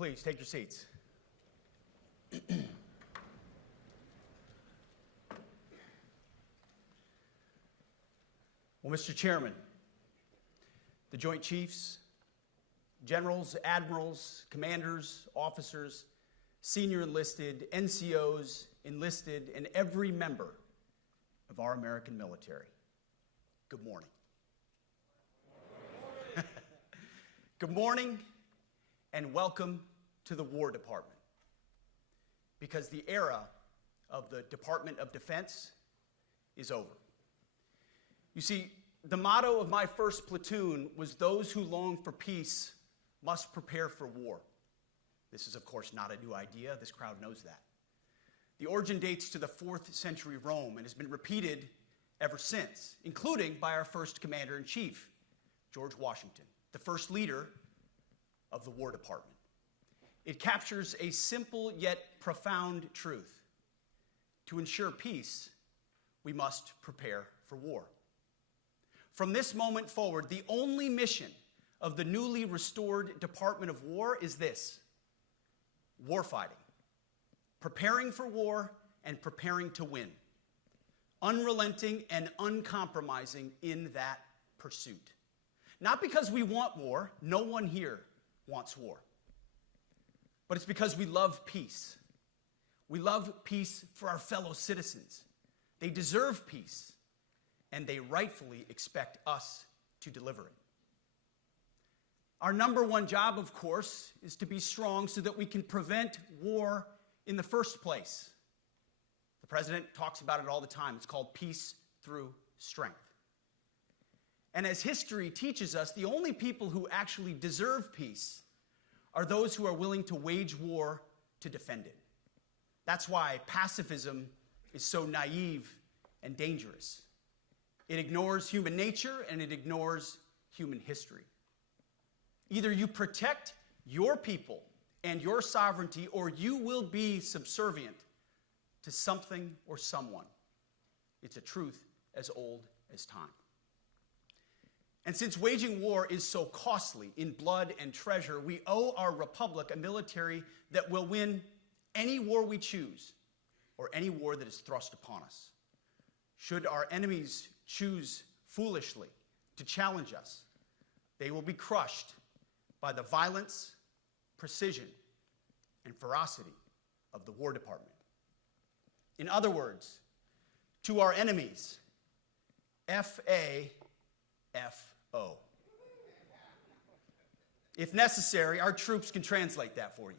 Please take your seats. Well, Mr. Chairman, the Joint Chiefs, generals, admirals, commanders, officers, senior enlisted, NCOs, enlisted, and every member of our American military, good morning. Good morning and welcome to the War Department, because the era of the Department of Defense is over. You see, the motto of my first platoon was, "Those who long for peace must prepare for war." This is, of course, not a new idea. This crowd knows that. The origin dates to the 4th century Rome and has been repeated ever since, including by our first commander-in-chief, George Washington, the first leader of the War Department. It captures a simple yet profound truth. To ensure peace, we must prepare for war. From this moment forward, the only mission of the newly restored Department of War is this: warfighting, preparing for war and preparing to win, unrelenting and uncompromising in that pursuit. Not because we want war, no one here wants war, but it's because we love peace. We love peace for our fellow citizens. They deserve peace, and they rightfully expect us to deliver it. Our number one job, of course, is to be strong so that we can prevent war in the first place. The president talks about it all the time. It's called peace through strength. And as history teaches us, the only people who actually deserve peace are those who are willing to wage war to defend it. That's why pacifism is so naive and dangerous. It ignores human nature and it ignores human history. Either you protect your people and your sovereignty, or you will be subservient to something or someone. It's a truth as old as time. And since waging war is so costly in blood and treasure, we owe our republic a military that will win any war we choose, or any war that is thrust upon us. Should our enemies choose foolishly to challenge us, they will be crushed by the violence, precision, and ferocity of the War Department. In other words, to our enemies, F-A-F-O. If necessary, our troops can translate that for you.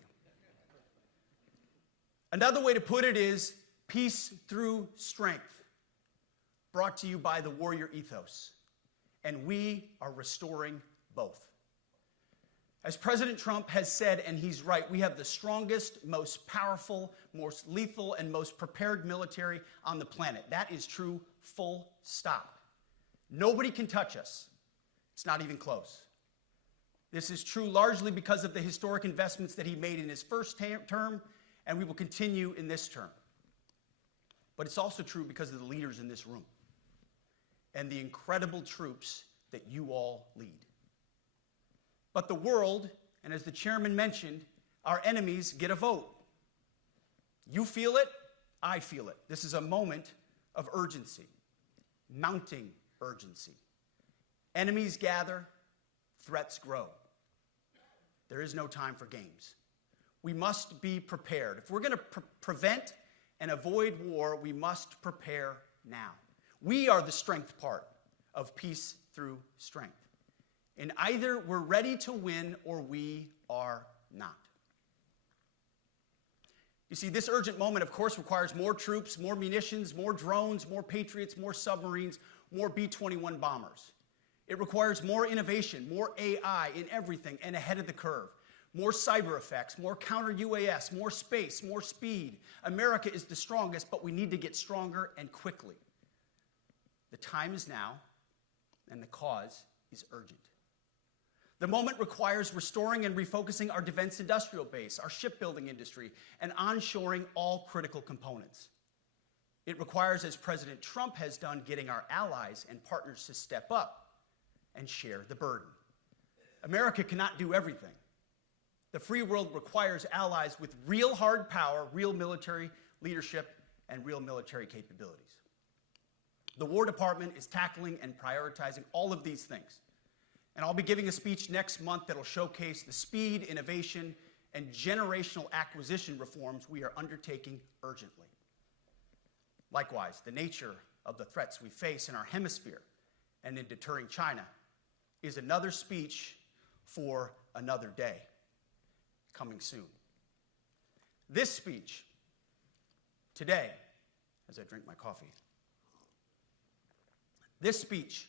Another way to put it is peace through strength, brought to you by the warrior ethos. And we are restoring both. As President Trump has said, and he's right, we have the strongest, most powerful, most lethal, and most prepared military on the planet. That is true, full stop. Nobody can touch us. It's not even close. This is true largely because of the historic investments that he made in his first term, and we will continue in this term. But it's also true because of the leaders in this room and the incredible troops that you all lead. But the world, and as the chairman mentioned, our enemies get a vote. You feel it, I feel it. This is a moment of urgency, mounting urgency. Enemies gather, threats grow. There is no time for games. We must be prepared. If we're going to prevent and avoid war, we must prepare now. We are the strength part of peace through strength. And either we're ready to win or we are not. You see, this urgent moment, of course, requires more troops, more munitions, more drones, more Patriots, more submarines, more B-21 bombers. It requires more innovation, more AI in everything and ahead of the curve. More cyber effects, more counter-UAS, more space, more speed. America is the strongest, but we need to get stronger and quickly. The time is now, and the cause is urgent. The moment requires restoring and refocusing our defense industrial base, our shipbuilding industry, and onshoring all critical components. It requires, as President Trump has done, getting our allies and partners to step up and share the burden. America cannot do everything. The free world requires allies with real hard power, real military leadership, and real military capabilities. The War Department is tackling and prioritizing all of these things. And I'll be giving a speech next month that'll showcase the speed, innovation, and generational acquisition reforms we are undertaking urgently. Likewise, the nature of the threats we face in our hemisphere and in deterring China is another speech for another day, coming soon. This speech today, as I drink my coffee, this speech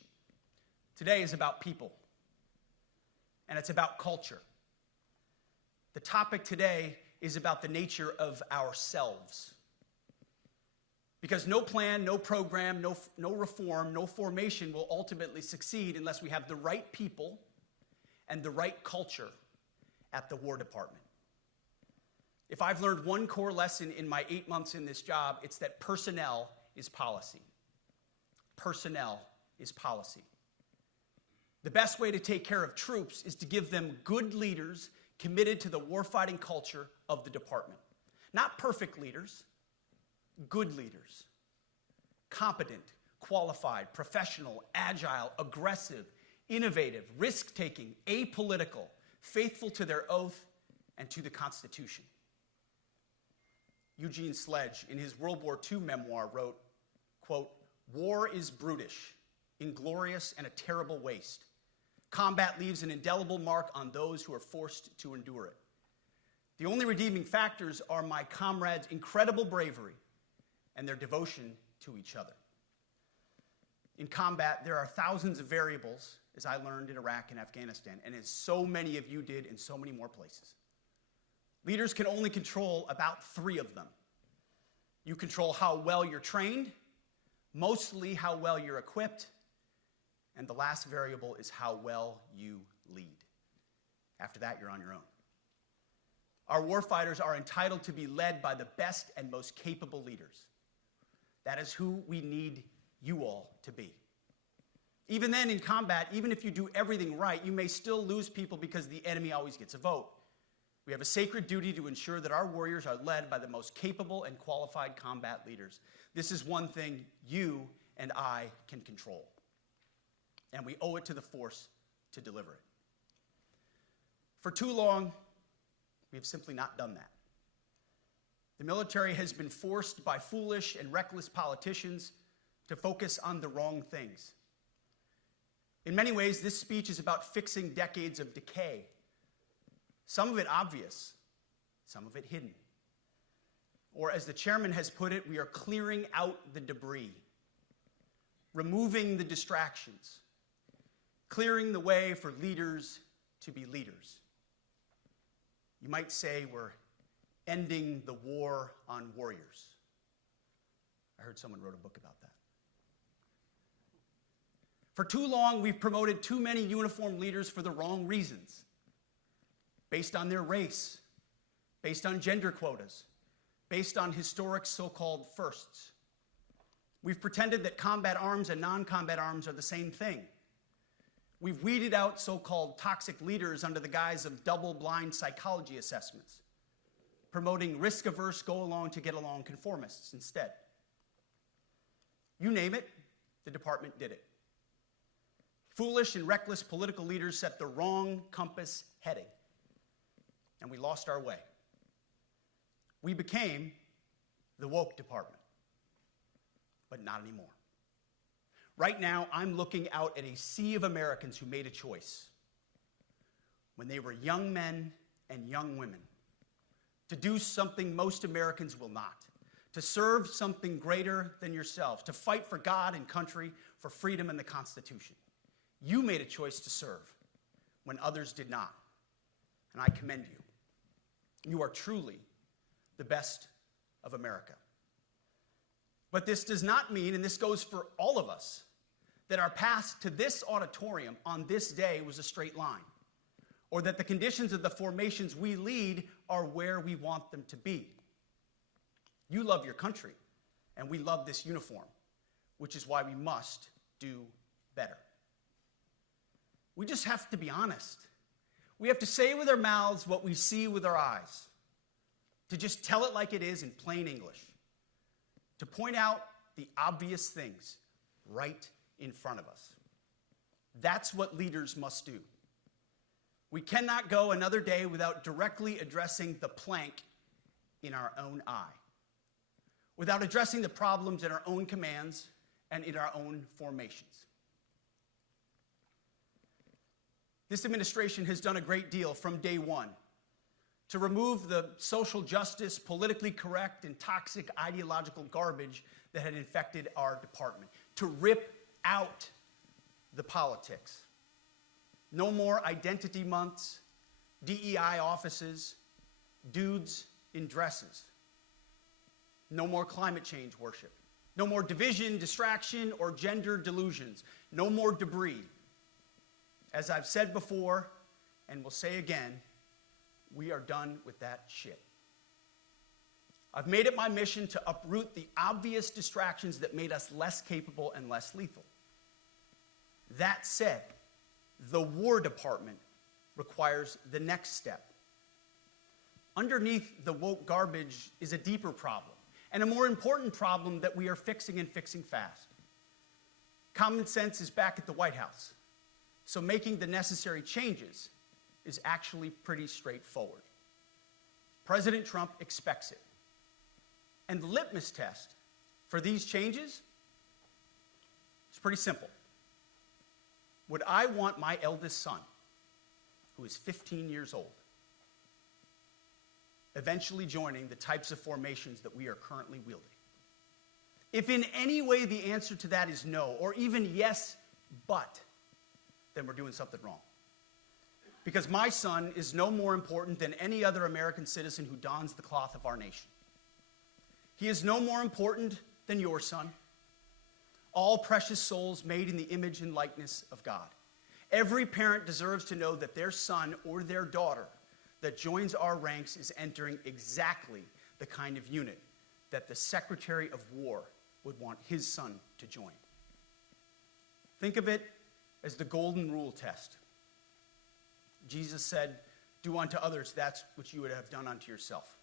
today is about people, and it's about culture. The topic today is about the nature of ourselves. Because no plan, no program, no reform, no formation will ultimately succeed unless we have the right people and the right culture at the War Department. If I've learned one core lesson in my 8 months in this job, it's that personnel is policy. Personnel is policy. The best way to take care of troops is to give them good leaders committed to the warfighting culture of the department. Not perfect leaders, good leaders. Competent, qualified, professional, agile, aggressive, innovative, risk-taking, apolitical, faithful to their oath and to the Constitution. Eugene Sledge, in his World War II memoir, wrote, quote, "War is brutish, inglorious, and a terrible waste. Combat leaves an indelible mark on those who are forced to endure it. The only redeeming factors are my comrades' incredible bravery and their devotion to each other. In combat, there are thousands of variables, as I learned in Iraq and Afghanistan, and as so many of you did in so many more places. Leaders can only control about 3 of them. You control how well you're trained, mostly how well you're equipped, and the last variable is how well you lead. After that, you're on your own. Our warfighters are entitled to be led by the best and most capable leaders. That is who we need you all to be. Even then, in combat, even if you do everything right, you may still lose people because the enemy always gets a vote. We have a sacred duty to ensure that our warriors are led by the most capable and qualified combat leaders. This is one thing you and I can control, and we owe it to the force to deliver it. For too long, we have simply not done that. The military has been forced by foolish and reckless politicians to focus on the wrong things. In many ways, this speech is about fixing decades of decay. Some of it obvious, some of it hidden. Or as the chairman has put it, we are clearing out the debris, removing the distractions, clearing the way for leaders to be leaders. You might say we're ending the war on warriors. I heard someone wrote a book about that. For too long, we've promoted too many uniformed leaders for the wrong reasons, based on their race, based on gender quotas, based on historic so-called firsts. We've pretended that combat arms and non-combat arms are the same thing. We've weeded out so-called toxic leaders under the guise of double-blind psychology assessments, promoting risk-averse, go-along-to-get-along conformists instead. You name it, the department did it. Foolish and reckless political leaders set the wrong compass heading, and we lost our way. We became the woke department, but not anymore. Right now, I'm looking out at a sea of Americans who made a choice when they were young men and young women to do something most Americans will not, to serve something greater than yourselves, to fight for God and country, for freedom and the Constitution. You made a choice to serve when others did not, and I commend you. You are truly the best of America. But this does not mean, and this goes for all of us, that our path to this auditorium on this day was a straight line, or that the conditions of the formations we lead are where we want them to be. You love your country, and we love this uniform, which is why we must do better. We just have to be honest. We have to say with our mouths what we see with our eyes, to just tell it like it is in plain English, to point out the obvious things right in front of us. That's what leaders must do. We cannot go another day without directly addressing the plank in our own eye, without addressing the problems in our own commands and in our own formations. This administration has done a great deal from day one to remove the social justice, politically correct, and toxic ideological garbage that had infected our department, to rip out the politics. No more identity months, DEI offices, dudes in dresses. No more climate change worship. No more division, distraction, or gender delusions. No more debris. As I've said before, and will say again, we are done with that shit. I've made it my mission to uproot the obvious distractions that made us less capable and less lethal. That said, the War Department requires the next step. Underneath the woke garbage is a deeper problem, and a more important problem that we are fixing and fixing fast. Common sense is back at the White House, so making the necessary changes is actually pretty straightforward. President Trump expects it. And the litmus test for these changes is pretty simple. Would I want my eldest son, who is 15 years old, eventually joining the types of formations that we are currently wielding? If in any way the answer to that is no, or even yes, but, then we're doing something wrong. Because my son is no more important than any other American citizen who dons the cloth of our nation. He is no more important than your son. All precious souls made in the image and likeness of God. Every parent deserves to know that their son or their daughter that joins our ranks is entering exactly the kind of unit that the Secretary of War would want his son to join. Think of it as the golden rule test. Jesus said, "Do unto others that which you would have done unto yourself."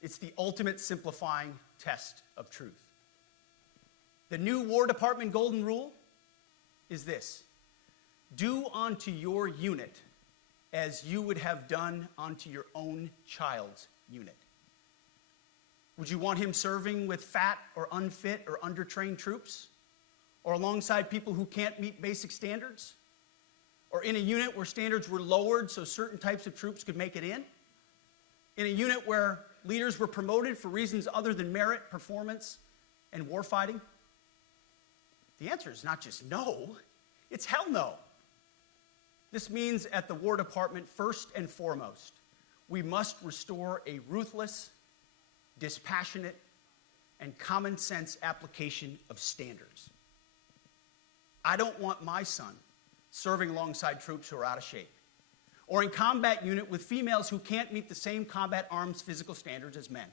It's the ultimate simplifying test of truth. The new War Department golden rule is this: do unto your unit as you would have done unto your own child's unit. Would you want him serving with fat or unfit or undertrained troops? Or alongside people who can't meet basic standards? Or in a unit where standards were lowered so certain types of troops could make it in? In a unit where leaders were promoted for reasons other than merit, performance, and warfighting? The answer is not just no, it's hell no. This means at the War Department, first and foremost, we must restore a ruthless, dispassionate, and common sense application of standards. I don't want my son serving alongside troops who are out of shape, or in combat unit with females who can't meet the same combat arms physical standards as men,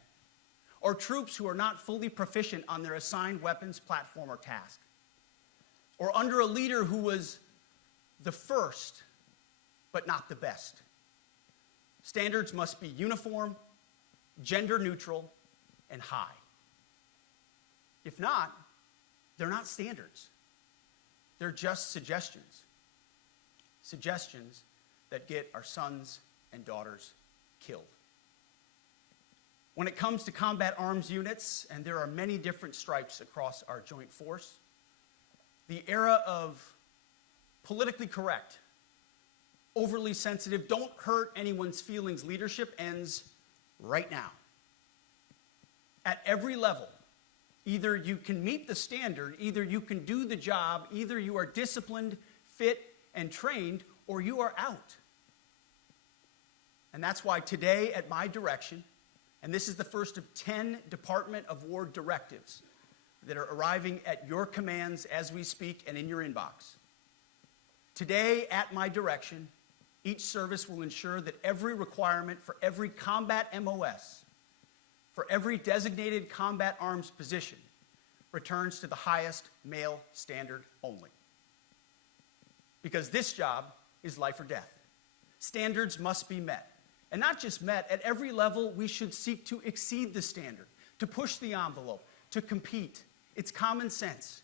or troops who are not fully proficient on their assigned weapons, platform, or task, or under a leader who was the first but not the best. Standards must be uniform, gender neutral, and high. If not, they're not standards. They're just suggestions. Suggestions that get our sons and daughters killed. When it comes to combat arms units, and there are many different stripes across our joint force, the era of politically correct, overly sensitive, don't hurt anyone's feelings leadership ends right now. At every level, either you can meet the standard, either you can do the job, either you are disciplined, fit, and trained, or you are out. And that's why today, at my direction, and this is the first of 10 Department of War directives that are arriving at your commands as we speak and in your inbox. Today, at my direction, each service will ensure that every requirement for every combat MOS, for every designated combat arms position, returns to the highest male standard only. Because this job is life or death. standards must be met. And not just met, at every level we should seek to exceed the standard, to push the envelope, to compete. It's common sense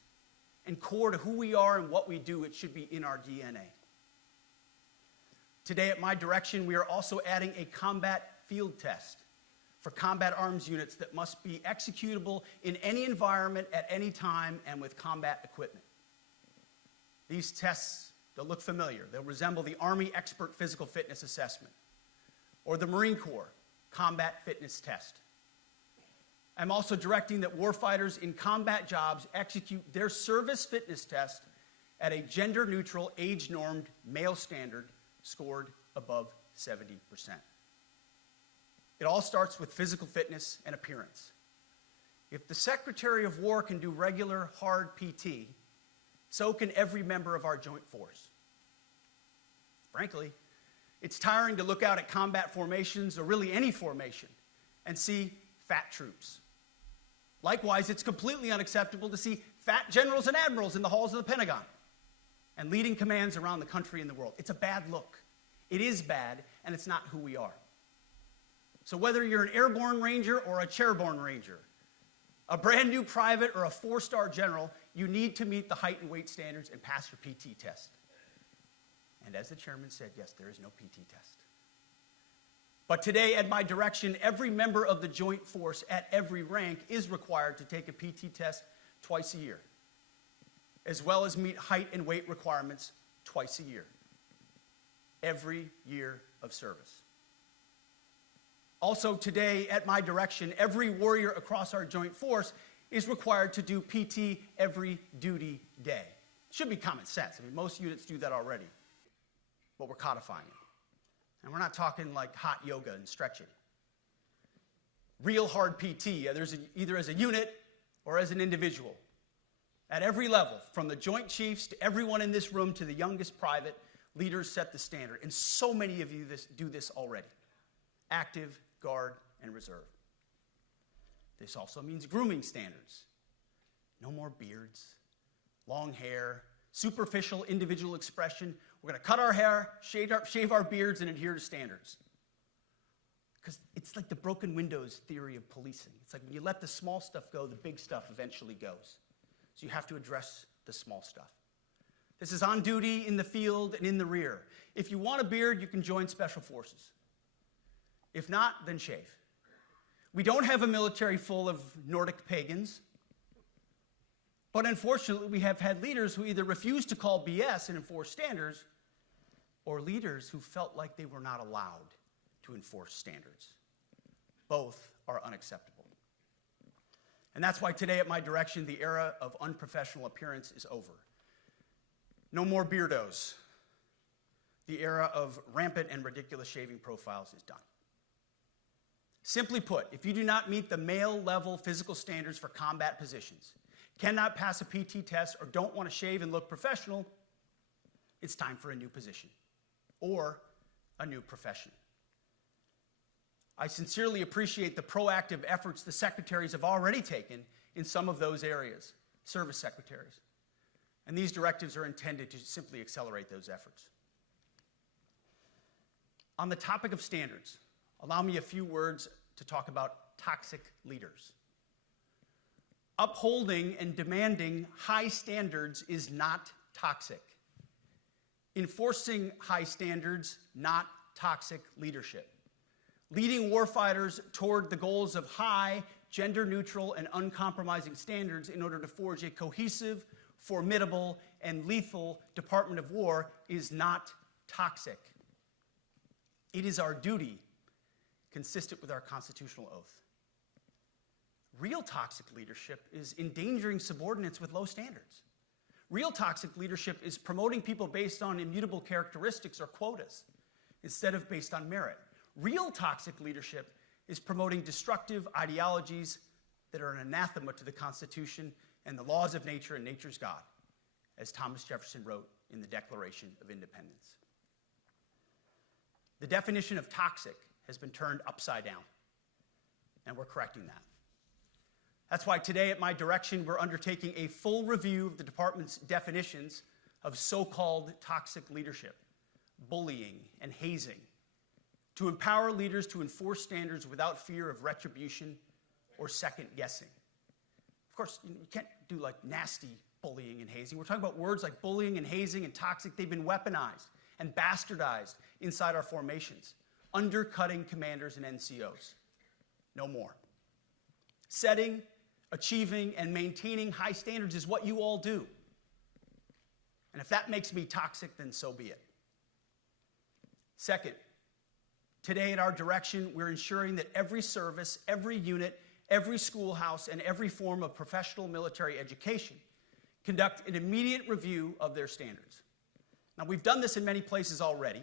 and core to who we are and what we do. It should be in our DNA. Today at my direction, we are also adding a combat field test for combat arms units that must be executable in any environment at any time and with combat equipment. These tests, they'll look familiar. They'll resemble the Army Expert Physical Fitness Assessment or the Marine Corps Combat Fitness Test. I'm also directing that warfighters in combat jobs execute their service fitness test at a gender-neutral, age-normed male standard scored above 70%. It all starts with physical fitness and appearance. If the Secretary of War can do regular, hard PT, so can every member of our joint force. Frankly, it's tiring to look out at combat formations, or really any formation, and see fat troops. Likewise, it's completely unacceptable to see fat generals and admirals in the halls of the Pentagon and leading commands around the country and the world. It's a bad look. It is bad, and it's not who we are. So whether you're an airborne ranger or a chairborne ranger, a brand new private or a 4-star general, you need to meet the height and weight standards and pass your PT test. And as the chairman said, yes, there is no PT test. But today, at my direction, every member of the joint force at every rank is required to take a PT test twice a year, as well as meet height and weight requirements twice a year, every year of service. Also today, at my direction, every warrior across our joint force is required to do PT every duty day. It should be common sense. I mean, most units do that already, but we're codifying it. And we're not talking like hot yoga and stretching. Real hard PT, either as a unit or as an individual. At every level, from the Joint Chiefs to everyone in this room to the youngest private, leaders set the standard. And so many of you do this already. Active, Guard, and Reserve. This also means grooming standards. No more beards, long hair, superficial individual expression. We're going to cut our hair, shave our beards, and adhere to standards. Because it's like the broken windows theory of policing. It's like when you let the small stuff go, the big stuff eventually goes. So you have to address the small stuff. This is on duty, in the field, and in the rear. If you want a beard, you can join Special Forces. If not, then shave. We don't have a military full of Nordic pagans. But unfortunately, we have had leaders who either refused to call BS and enforce standards, or leaders who felt like they were not allowed to enforce standards. Both are unacceptable. And that's why today at my direction, the era of unprofessional appearance is over. No more beardos. The era of rampant and ridiculous shaving profiles is done. Simply put, if you do not meet the male-level physical standards for combat positions, cannot pass a PT test, or don't want to shave and look professional, it's time for a new position or a new profession. I sincerely appreciate the proactive efforts the secretaries have already taken in some of those areas, service secretaries. And these directives are intended to simply accelerate those efforts. On the topic of standards, allow me a few words to talk about toxic leaders. Upholding and demanding high standards is not toxic. Enforcing high standards, not toxic leadership. Leading warfighters toward the goals of high, gender-neutral, and uncompromising standards in order to forge a cohesive, formidable, and lethal Department of War is not toxic. It is our duty, consistent with our constitutional oath. Real toxic leadership is endangering subordinates with low standards. Real toxic leadership is promoting people based on immutable characteristics or quotas instead of based on merit. Real toxic leadership is promoting destructive ideologies that are an anathema to the Constitution and the laws of nature and nature's God, as Thomas Jefferson wrote in the Declaration of Independence. The definition of toxic has been turned upside down, and we're correcting that. That's why today at my direction, we're undertaking a full review of the department's definitions of so-called toxic leadership, bullying, and hazing, to empower leaders to enforce standards without fear of retribution or second guessing. Of course, you can't do like nasty bullying and hazing. We're talking about words like bullying and hazing and toxic. They've been weaponized and bastardized inside our formations, undercutting commanders and NCOs. No more. Setting, achieving, and maintaining high standards is what you all do. And if that makes me toxic, then so be it. Second, today at our direction, we're ensuring that every service, every unit, every schoolhouse, and every form of professional military education conduct an immediate review of their standards. Now, we've done this in many places already,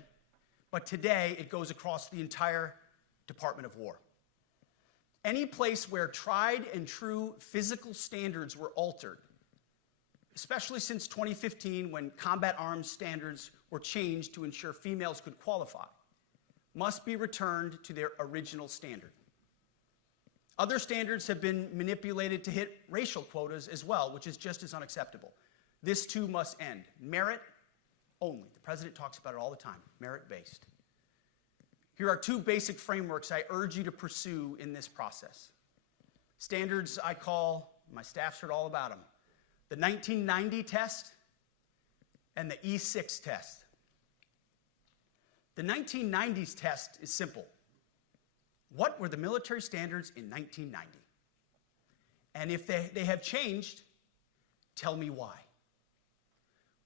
but today it goes across the entire Department of War. Any place where tried and true physical standards were altered, especially since 2015 when combat arms standards were changed to ensure females could qualify, must be returned to their original standard. Other standards have been manipulated to hit racial quotas as well, which is just as unacceptable. This too must end. Merit only. The president talks about it all the time, merit-based. Here are two basic frameworks I urge you to pursue in this process. Standards I call, my staff's heard all about them, the 1990 test and the E6 test. The 1990s test is simple. What were the military standards in 1990? And if they have changed, tell me why.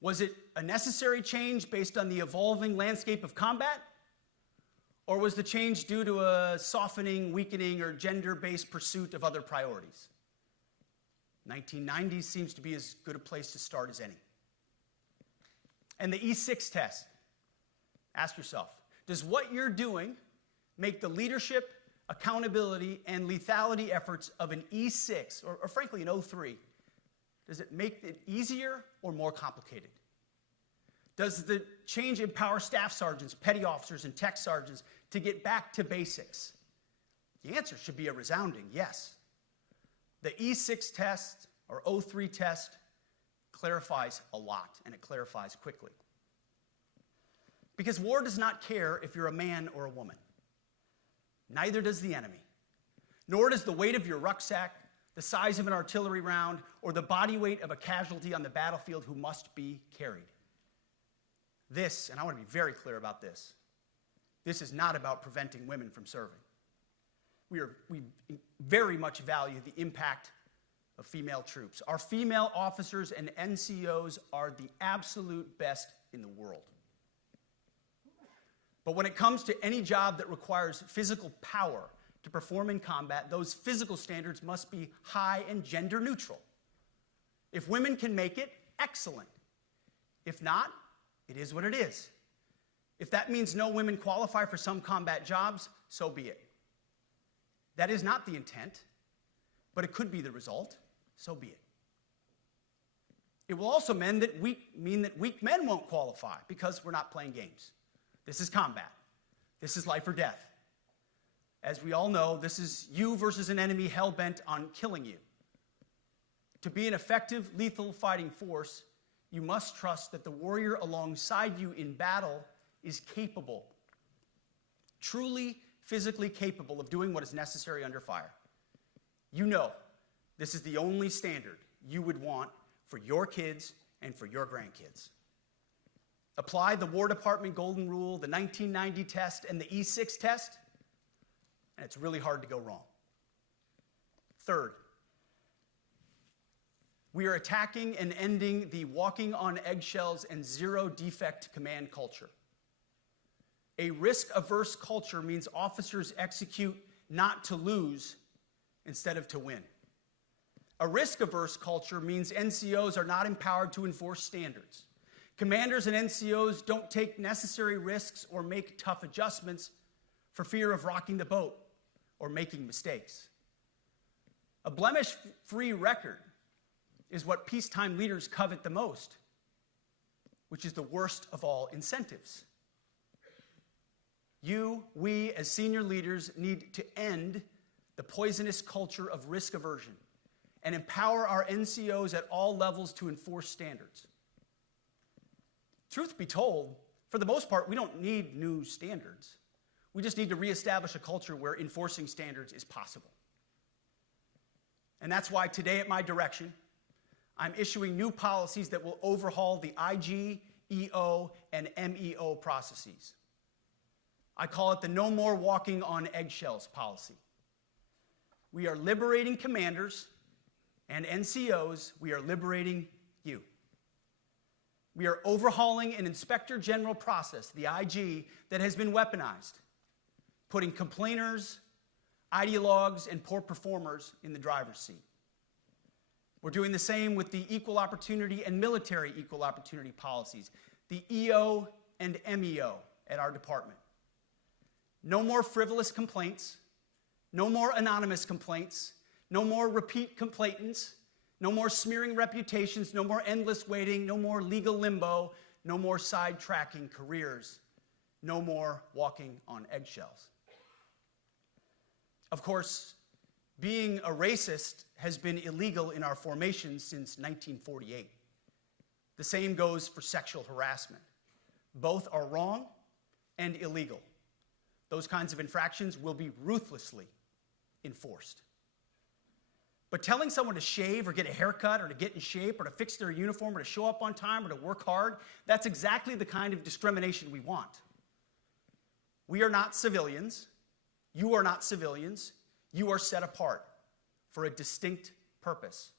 Was it a necessary change based on the evolving landscape of combat? Or was the change due to a softening, weakening, or gender-based pursuit of other priorities? 1990s seems to be as good a place to start as any. And the E6 test. Ask yourself, does what you're doing make the leadership, accountability, and lethality efforts of an E6, or frankly an O3, does it make it easier or more complicated? Does the change empower staff sergeants, petty officers, and tech sergeants to get back to basics? The answer should be a resounding yes. The E6 test, or O3 test, clarifies a lot, and it clarifies quickly. Because war does not care if you're a man or a woman. Neither does the enemy. Nor does the weight of your rucksack, the size of an artillery round, or the body weight of a casualty on the battlefield who must be carried. This, and I want to be very clear about this, this is not about preventing women from serving. We very much value the impact of female troops. Our female officers and NCOs are the absolute best in the world. But when it comes to any job that requires physical power to perform in combat, those physical standards must be high and gender neutral. If women can make it, excellent. If not, it is what it is. If that means no women qualify for some combat jobs, so be it. That is not the intent, but it could be the result, so be it. It will also mean that weak men won't qualify because we're not playing games. This is combat. This is life or death. As we all know, this is you versus an enemy hell-bent on killing you. To be an effective, lethal fighting force, you must trust that the warrior alongside you in battle is capable, truly physically capable of doing what is necessary under fire. You know this is the only standard you would want for your kids and for your grandkids. Apply the War Department Golden Rule, the 1990 test, and the E6 test, and it's really hard to go wrong. Third, we are attacking and ending the walking on eggshells and zero defect command culture. A risk-averse culture means officers execute not to lose instead of to win. A risk-averse culture means NCOs are not empowered to enforce standards. Commanders and NCOs don't take necessary risks or make tough adjustments for fear of rocking the boat or making mistakes. A blemish-free record is what peacetime leaders covet the most, which is the worst of all incentives. We, as senior leaders, need to end the poisonous culture of risk aversion and empower our NCOs at all levels to enforce standards. Truth be told, For the most part, we don't need new standards. We just need to reestablish a culture where enforcing standards is possible. And that's why today at my direction, I'm issuing new policies that will overhaul the IG, EO, and MEO processes. I call it the No More Walking on Eggshells policy. We are liberating commanders and NCOs. We are liberating you. We are overhauling an Inspector General process, the IG, that has been weaponized, putting complainers, ideologues, and poor performers in the driver's seat. We're doing the same with the equal opportunity and military equal opportunity policies, the EO and MEO at our department. No more frivolous complaints, no more anonymous complaints, no more repeat complainants, no more smearing reputations, no more endless waiting, no more legal limbo, no more sidetracking careers, no more walking on eggshells. Of course, being a racist has been illegal in our formation since 1948. The same goes for sexual harassment. Both are wrong and illegal. Those kinds of infractions will be ruthlessly enforced. But telling someone to shave or get a haircut or to get in shape or to fix their uniform or to show up on time or to work hard, that's exactly the kind of discrimination we want. We are not civilians. You are not civilians. You are set apart for a distinct purpose.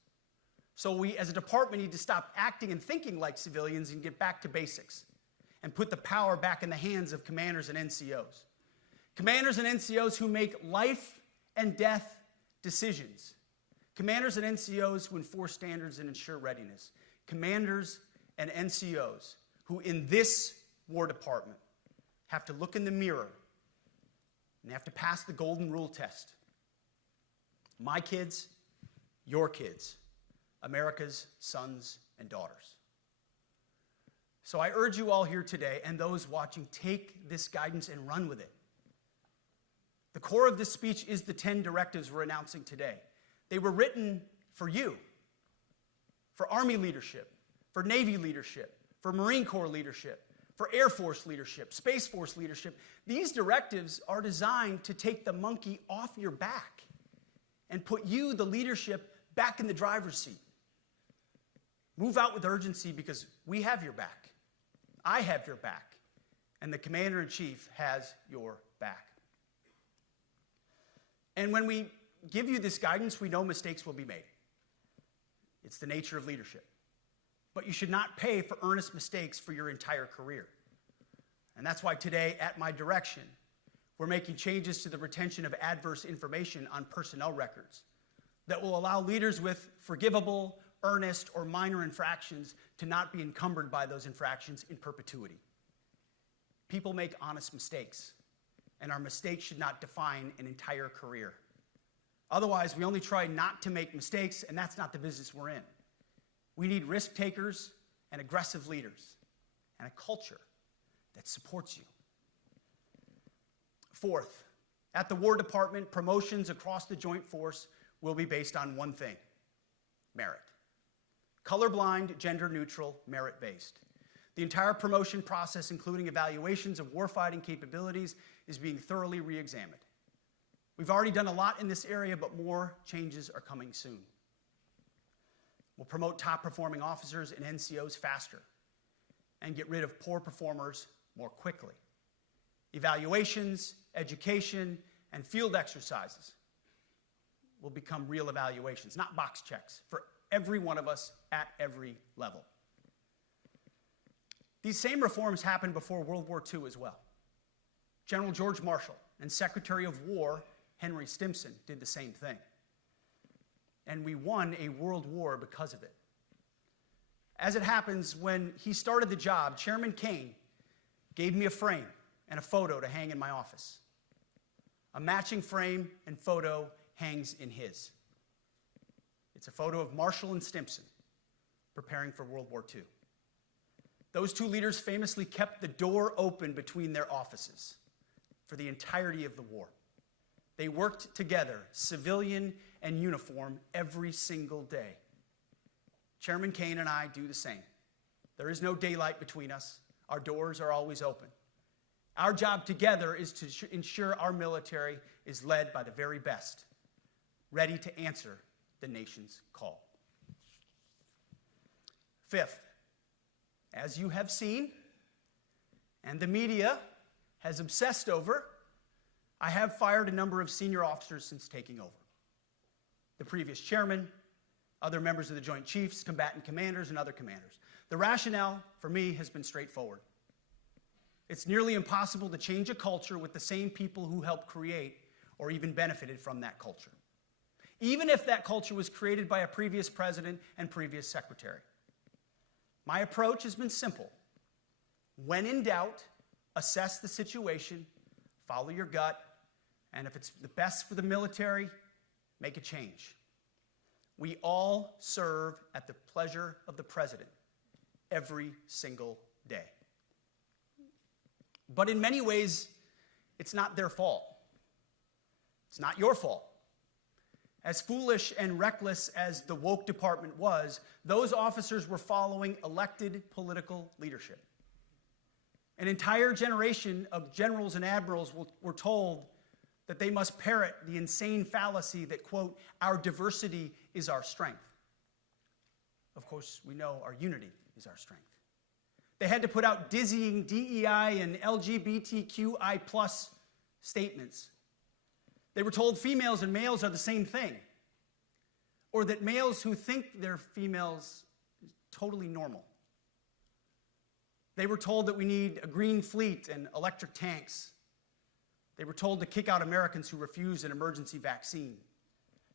So we, as a department, need to stop acting and thinking like civilians and get back to basics and put the power back in the hands of commanders and NCOs. Commanders and NCOs who make life and death decisions. Commanders and NCOs who enforce standards and ensure readiness. Commanders and NCOs who, in this War Department, have to look in the mirror and they have to pass the golden rule test. My kids, your kids, America's sons and daughters. So I urge you all here today and those watching, take this guidance and run with it. The core of this speech is the 10 directives we're announcing today. They were written for you, for Army leadership, for Navy leadership, for Marine Corps leadership, for Air Force leadership, Space Force leadership. These directives are designed to take the monkey off your back and put you, the leadership, back in the driver's seat. Move out with urgency because we have your back. I have your back. And the Commander-in-Chief has your back. And when we give you this guidance, we know mistakes will be made. It's the nature of leadership. But you should not pay for earnest mistakes for your entire career. And that's why today, at my direction, we're making changes to the retention of adverse information on personnel records that will allow leaders with forgivable, earnest, or minor infractions to not be encumbered by those infractions in perpetuity. People make honest mistakes, and our mistakes should not define an entire career. Otherwise, we only try not to make mistakes, and that's not the business we're in. We need risk takers and aggressive leaders and a culture that supports you. Fourth, at the War Department, promotions across the Joint Force will be based on one thing: merit. Colorblind, gender-neutral, merit-based. The entire promotion process, including evaluations of warfighting capabilities, is being thoroughly re-examined. We've already done a lot in this area, but more changes are coming soon. We'll promote top-performing officers and NCOs faster and get rid of poor performers more quickly. Evaluations, education, and field exercises will become real evaluations, not box checks, for every one of us at every level. These same reforms happened before World War II as well. General George Marshall and Secretary of War Henry Stimson did the same thing. And we won a world war because of it. As it happens, when he started the job, Chairman Kane gave me a frame and a photo to hang in my office. A matching frame and photo hangs in his. It's a photo of Marshall and Stimson preparing for World War II. Those two leaders famously kept the door open between their offices for the entirety of the war. They worked together, civilian and uniform, every single day. Chairman Kane and I do the same. There is no daylight between us. Our doors are always open. Our job together is to ensure our military is led by the very best, ready to answer the nation's call. Fifth, as you have seen, and the media has obsessed over, I have fired a number of senior officers since taking over. The previous chairman, other members of the Joint Chiefs, combatant commanders, and other commanders. The rationale for me has been straightforward. It's nearly impossible to change a culture with the same people who helped create or even benefited from that culture, even if that culture was created by a previous president and previous secretary. My approach has been simple. When in doubt, assess the situation, follow your gut, and if it's the best for the military, make a change. We all serve at the pleasure of the president every single day. But in many ways, it's not their fault. It's not your fault. As foolish and reckless as the woke department was, those officers were following elected political leadership. An entire generation of generals and admirals were told that they must parrot the insane fallacy that, quote, our diversity is our strength. Of course, we know our unity is our strength. They had to put out dizzying DEI and LGBTQI+ statements. They were told females and males are the same thing, or that males who think they're females is totally normal. They were told that we need a green fleet and electric tanks. They were told to kick out Americans who refused an emergency vaccine.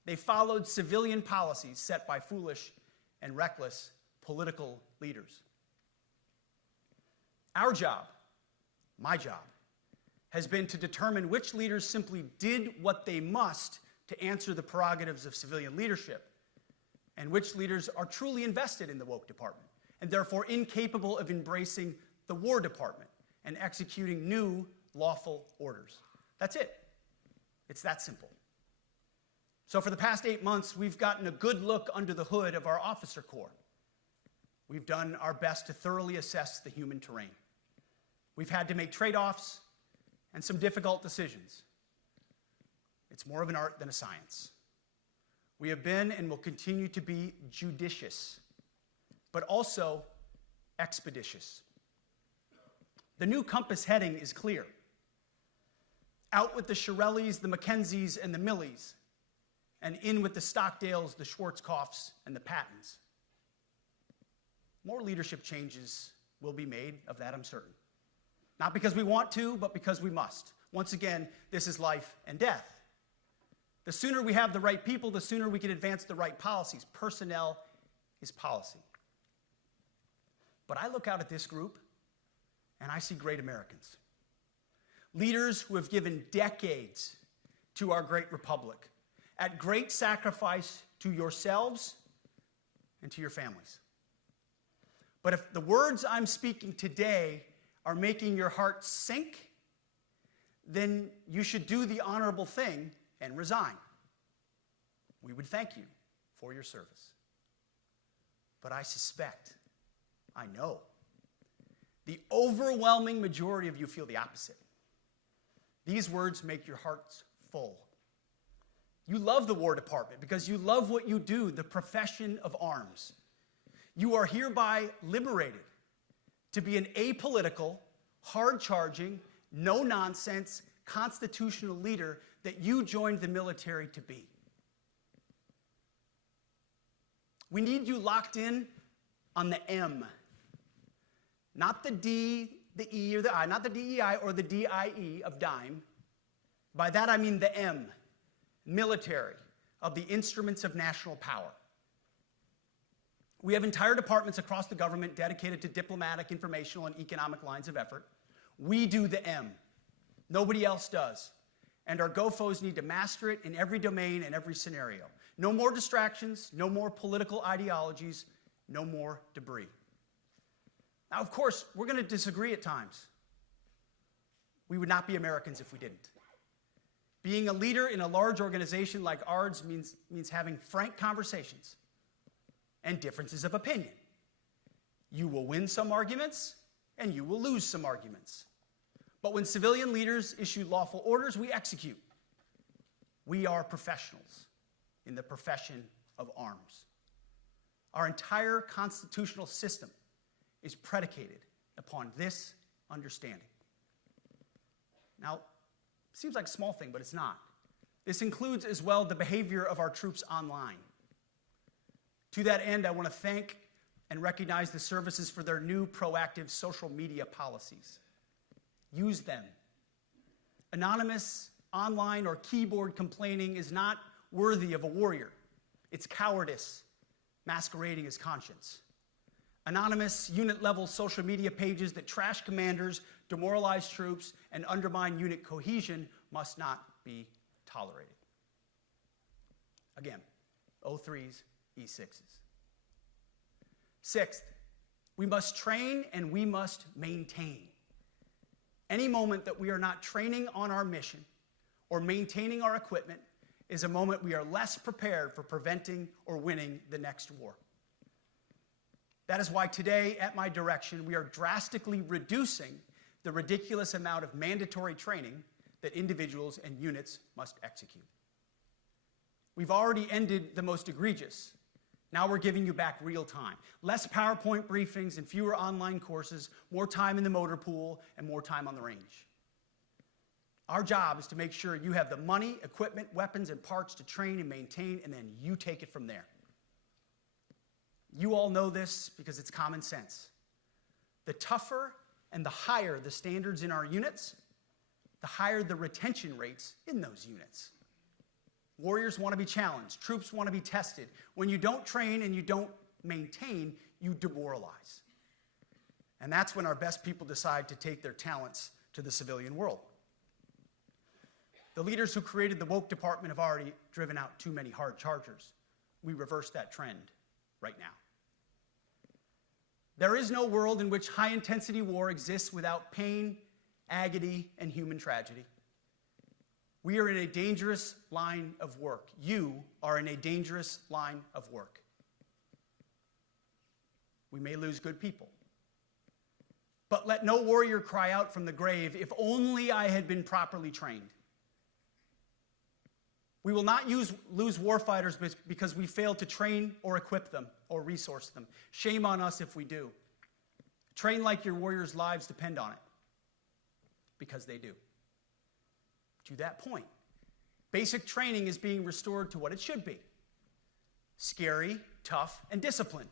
They followed civilian policies set by foolish and reckless political leaders. Our job, my job, has been to determine which leaders simply did what they must to answer the prerogatives of civilian leadership, and which leaders are truly invested in the woke department, and therefore incapable of embracing the War Department and executing new lawful orders. That's it. It's that simple. So for the past 8 months, we've gotten a good look under the hood of our officer corps. We've done our best to thoroughly assess the human terrain. We've had to make trade-offs and some difficult decisions. It's more of an art than a science. We have been and will continue to be judicious, but also expeditious. The new compass heading is clear. Out with the Shirellis, the Mackenzies, and the Millies, and in with the Stockdales, the Schwarzkopfs, and the Pattons. More leadership changes will be made, of that I'm certain. Not because we want to, but because we must. Once again, this is life and death. The sooner we have the right people, the sooner we can advance the right policies. Personnel is policy. But I look out at this group, and I see great Americans. Leaders who have given decades to our great republic, at great sacrifice to yourselves and to your families. But if the words I'm speaking today are making your heart sink, then you should do the honorable thing and resign. We would thank you for your service. But I suspect, I know, the overwhelming majority of you feel the opposite. These words make your hearts full. You love the War Department because you love what you do, the profession of arms. You are hereby liberated to be an apolitical, hard-charging, no-nonsense, constitutional leader that you joined the military to be. We need you locked in on the M, not the D, the E, or the I, not the DEI or the DIE of dime. By that I mean the M, military, of the instruments of national power. We have entire departments across the government dedicated to diplomatic, informational, and economic lines of effort. We do the M. Nobody else does. And our GOFOs need to master it in every domain and every scenario. No more distractions, no more political ideologies, no more debris. Now, of course, we're going to disagree at times. We would not be Americans if we didn't. Being a leader in a large organization like ours means having frank conversations and differences of opinion. You will win some arguments, and you will lose some arguments. But when civilian leaders issue lawful orders, we execute. We are professionals in the profession of arms. Our entire constitutional system is predicated upon this understanding. Now, it seems like a small thing, but it's not. This includes as well the behavior of our troops online. To that end, I want to thank and recognize the services for their new proactive social media policies. Use them. Anonymous, online, or keyboard complaining is not worthy of a warrior. It's cowardice masquerading as conscience. Anonymous, unit-level social media pages that trash commanders, demoralize troops, and undermine unit cohesion must not be tolerated. Again, O3s, E6s. Sixth, we must train and we must maintain. Any moment that we are not training on our mission or maintaining our equipment is a moment we are less prepared for preventing or winning the next war. That is why today, at my direction, we are drastically reducing the ridiculous amount of mandatory training that individuals and units must execute. We've already ended the most egregious. Now we're giving you back real time. Less PowerPoint briefings and fewer online courses, more time in the motor pool, and more time on the range. Our job is to make sure you have the money, equipment, weapons, and parts to train and maintain, and then you take it from there. You all know this because it's common sense. The tougher and the higher the standards in our units, the higher the retention rates in those units. Warriors want to be challenged. Troops want to be tested. When you don't train and you don't maintain, you demoralize. And that's when our best people decide to take their talents to the civilian world. The leaders who created the woke department have already driven out too many hard chargers. We reverse that trend right now. There is no world in which high-intensity war exists without pain, agony, and human tragedy. We are in a dangerous line of work. You are in a dangerous line of work. We may lose good people. But let no warrior cry out from the grave, "If only I had been properly trained." We will not lose warfighters because we failed to train or equip them or resource them. Shame on us if we do. Train like your warriors' lives depend on it, because they do. To that point, basic training is being restored to what it should be: scary, tough, and disciplined.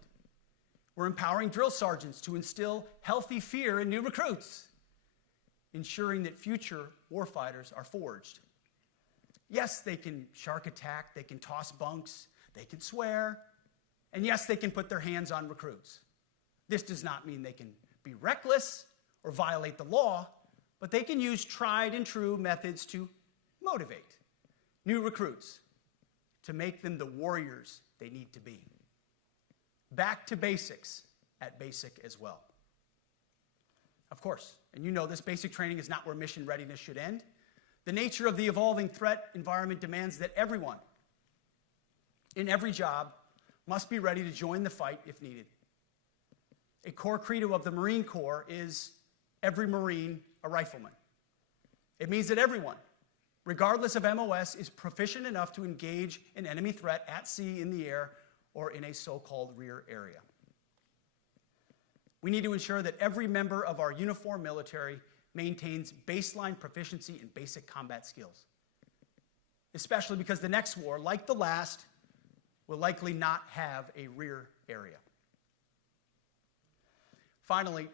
We're empowering drill sergeants to instill healthy fear in new recruits, ensuring that future warfighters are forged. Yes, they can shark attack, they can toss bunks, they can swear, and yes, they can put their hands on recruits. This does not mean they can be reckless or violate the law, but they can use tried and true methods to motivate new recruits, to make them the warriors they need to be. Back to basics at basic as well. Of course, and you know this, basic training is not where mission readiness should end. The nature of the evolving threat environment demands that everyone, in every job, must be ready to join the fight if needed. A core credo of the Marine Corps is every Marine a rifleman. It means that everyone, regardless of MOS, is proficient enough to engage an enemy threat at sea, in the air, or in a so-called rear area. We need to ensure that every member of our uniformed military maintains baseline proficiency in basic combat skills, especially because the next war, like the last, will likely not have a rear area. Finally,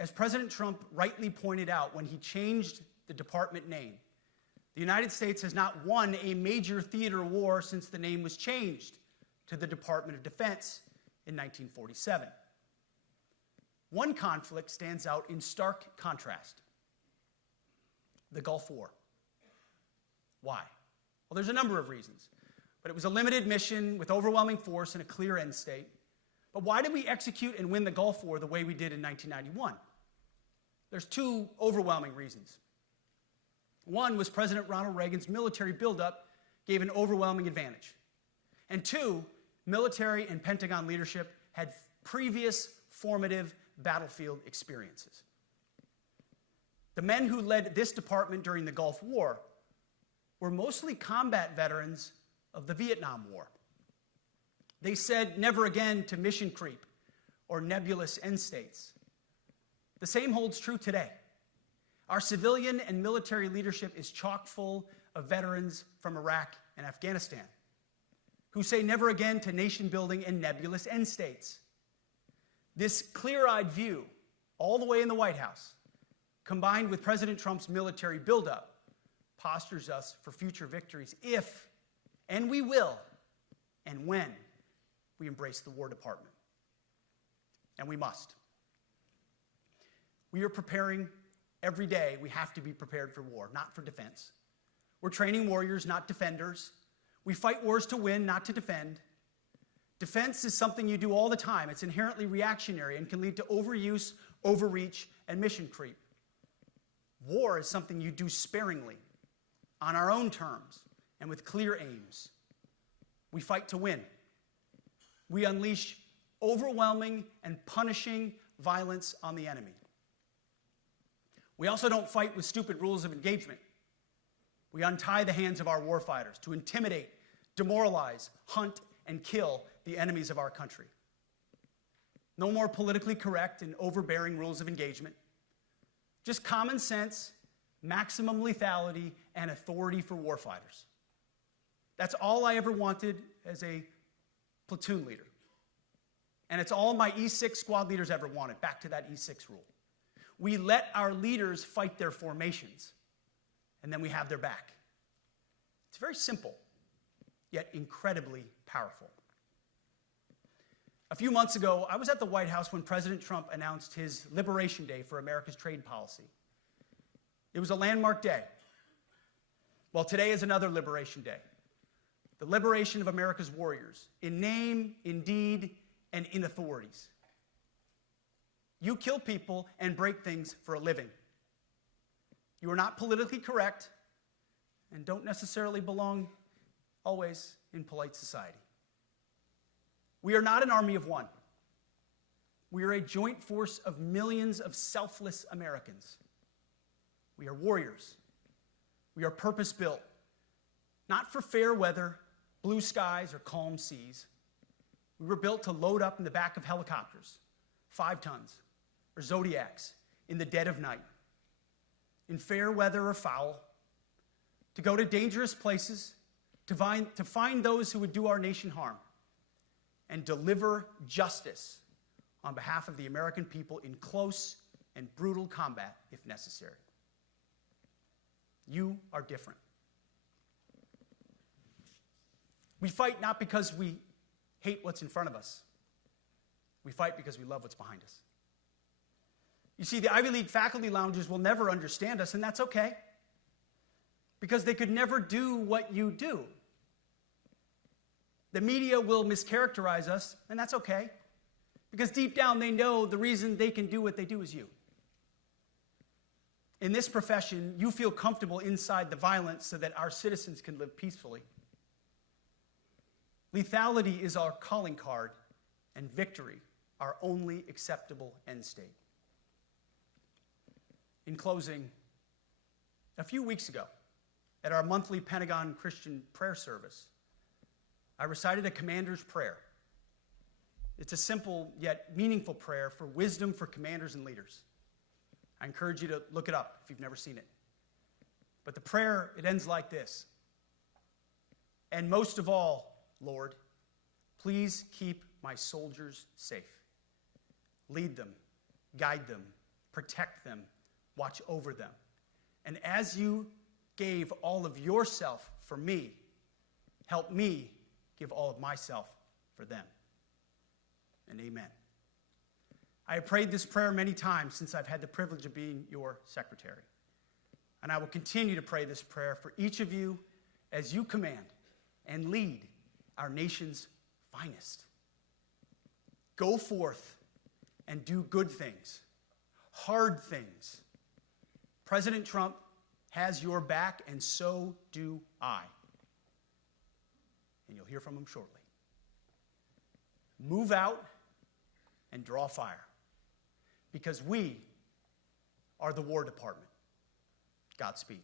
as President Trump rightly pointed out when he changed the department name, the United States has not won a major theater war since the name was changed to the Department of Defense in 1947. One conflict stands out in stark contrast: the Gulf War. Why? Well, there's a number of reasons, but it was a limited mission with overwhelming force and a clear end state. But why did we execute and win the Gulf War the way we did in 1991? There's two overwhelming reasons. One was President Ronald Reagan's military buildup gave an overwhelming advantage. And two, military and Pentagon leadership had previous formative battlefield experiences. The men who led this department during the Gulf War were mostly combat veterans of the Vietnam War. They said never again to mission creep or nebulous end states. The same holds true today. Our civilian and military leadership is chock full of veterans from Iraq and Afghanistan who say never again to nation building and nebulous end states. This clear-eyed view, all the way in the White House, combined with President Trump's military buildup, postures us for future victories if, and we will, and when we embrace the War Department. And we must. We are preparing every day. We have to be prepared for war, not for defense. We're training warriors, not defenders. We fight wars to win, not to defend. Defense is something you do all the time. It's inherently reactionary and can lead to overuse, overreach, and mission creep. War is something you do sparingly, on our own terms, and with clear aims. We fight to win. We unleash overwhelming and punishing violence on the enemy. We also don't fight with stupid rules of engagement. We untie the hands of our warfighters to intimidate, demoralize, hunt, and kill the enemies of our country. No more politically correct and overbearing rules of engagement. Just common sense, maximum lethality, and authority for warfighters. That's all I ever wanted as a platoon leader. And it's all my E6 squad leaders ever wanted, back to that E6 rule. We let our leaders fight their formations, and then we have their back. It's very simple, yet incredibly powerful. A few months ago, I was at the White House when President Trump announced his Liberation Day for America's trade policy. It was a landmark day. Well, today is another Liberation Day. The liberation of America's warriors, in name, in deed, and in authorities. You kill people and break things for a living. You are not politically correct and don't necessarily belong always in polite society. We are not an army of one. We are a joint force of millions of selfless Americans. We are warriors. We are purpose-built, not for fair weather, blue skies, or calm seas. We were built to load up in the back of helicopters, 5 tons, or Zodiacs in the dead of night, in fair weather or foul, to go to dangerous places, to find those who would do our nation harm, and deliver justice on behalf of the American people in close and brutal combat if necessary. You are different. We fight not because we hate what's in front of us. We fight because we love what's behind us. You see, the Ivy League faculty lounges will never understand us, and that's okay, because they could never do what you do. The media will mischaracterize us, and that's okay, because deep down they know the reason they can do what they do is you. In this profession, you feel comfortable inside the violence so that our citizens can live peacefully. Lethality is our calling card, and victory our only acceptable end state. In closing, a few weeks ago, at our monthly Pentagon Christian prayer service, I recited a commander's prayer. It's a simple yet meaningful prayer for wisdom for commanders and leaders. I encourage you to look it up if you've never seen it. But the prayer, it ends like this. And most of all, Lord, please keep my soldiers safe. Lead them, guide them, protect them, watch over them. And as you gave all of yourself for me, help me give all of myself for them. And amen. I have prayed this prayer many times since I've had the privilege of being your secretary. And I will continue to pray this prayer for each of you as you command and lead our nation's finest. Go forth and do good things, hard things. President Trump has your back, and so do I. And you'll hear from him shortly. Move out and draw fire. because we are the War Department. Godspeed.